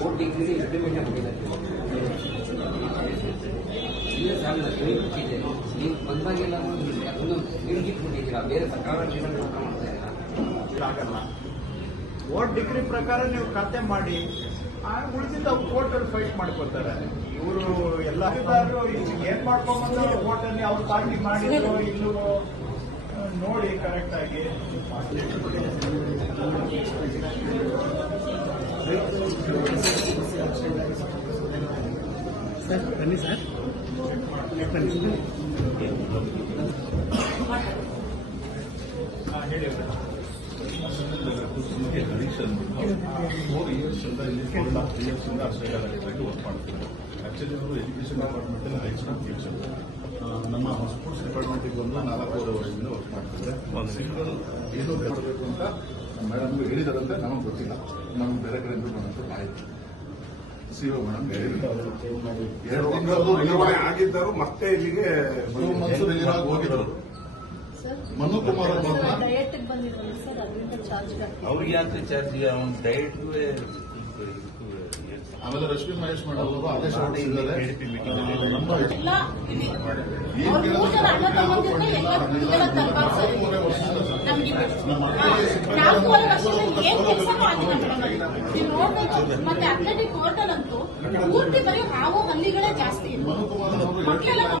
Four degree implement ಇದೆ ಇಲ್ಲ ನೀವು ಬಂದಾಗೆಲ್ಲ ಅದನ್ನು ನಿರುಗಿಟ್ಬಿಟ್ಟಿದ್ದೀರಾ ಬೇರೆ ಸರ್ಕಾರ ಆಗಲ್ಲ ಓಟ್ ಡಿಗ್ರಿ ಪ್ರಕಾರ ನೀವು ಖಾತೆ ಮಾಡಿ ಉಳಿದಿದ್ದ ಕೋರ್ಟ್ ಅಲ್ಲಿ ಫೈಟ್ ಮಾಡ್ಕೊತಾರೆ ಇವರು ಎಲ್ಲ ಏನ್ ಮಾಡ್ಕೊಂಡ್ಬಂದ್ರು ಅಲ್ಲಿ ಅವ್ರು ಪಾರ್ಟಿ ಮಾಡಿದ್ರು ಇಲ್ಲೂ ನೋಡಿ ಕರೆಕ್ಟ್ ಸರ್ ಬನ್ನಿ ಸರ್ ಬನ್ನಿ ಹೇಳಿ ಹರೀಶ್ ಅಂದ್ಬಿಟ್ಟು ಫೋರ್ ಇಯರ್ಸ್ ಇಂದ ಇಲ್ಲಿ ಫೋರ್ ಅಂಡ್ ಹಾಫ್ ಇಯರ್ಸ್ ಇಂದ ಆಸ್ಟ್ರೇಲಿಯಾದಲ್ಲಿ ವರ್ಕ್ ಮಾಡ್ತಿದ್ದಾರೆ ಆಕ್ಚುಲಿ ಅವರು ಎಜುಕೇಶನ್ ಡಿಪಾರ್ಟ್ಮೆಂಟ್ ಅಲ್ಲಿ ಹೈಸ್ಕೂಲ್ ಟೀಚರ್ ನಮ್ಮ ಸ್ಪೋರ್ಟ್ಸ್ ಡಿಪಾರ್ಟ್ಮೆಂಟಿಗೆ ಬಂದು ನಾಲ್ಕೂವರೆ ವರ್ಷದಿಂದ ವರ್ಕ್ ಮಾಡ್ತಿದ್ದಾರೆ ಒಂದು ಸಿಂಗಲ್ ಏನು ಕಟ್ಟಬೇಕು ಅಂತ ಮೇಡಮ್ ಹೇಳಿದಾರಂತೆ ನಮಗೆ ಗೊತ್ತಿಲ್ಲ. ನಮ್ಗೆ ಬೇರೆ ಕಡೆಯಿಂದ ಬಂದಂತ ಮಾಹಿತಿ ಸಿಒ ಮೇಡಮ್ ಹೇಳಿದ್ರು. ಎರಡು ತಿಂಗಳು ವರ್ಗಾವಣೆ ಆಗಿದ್ದರು ಮತ್ತೆ ಇಲ್ಲಿಗೆ ಮನ್ಸೂರ್ ಹೋಗಿದ್ರು ಮನು ಕುಮಾರ್ ಅವ್ರನ್ನ ಡಯಟ್ ಬಂದಿರೋದು ಸರ್ ಅದರಿಂದ ಚಾರ್ಜ್ ಅವ್ರಿಗೆ ಯಾಕೆ ಚಾರ್ಜ್ ಅವ್ನ ಡಯಟ್ ಆಮೇಲೆ ರಶ್ಮಿ ಮಹೇಶ್ ಮಾಡೋದು ಆದೇಶ ಹೊರಡಿಸಿದ್ದಾರೆ. ಮೂರು ವರ್ಷದಿಂದ ಮತ್ತೆ ಅಥ್ಲೆಟಿಕ್ ಕೋರ್ಟಲ್ ಅಂತೂ ಪೂರ್ತಿ ಬರೀ ಹಾವು ಹಲ್ಲಿಗಳೇ ಜಾಸ್ತಿ ಇದೆ ಮಕ್ಕಳೆಲ್ಲ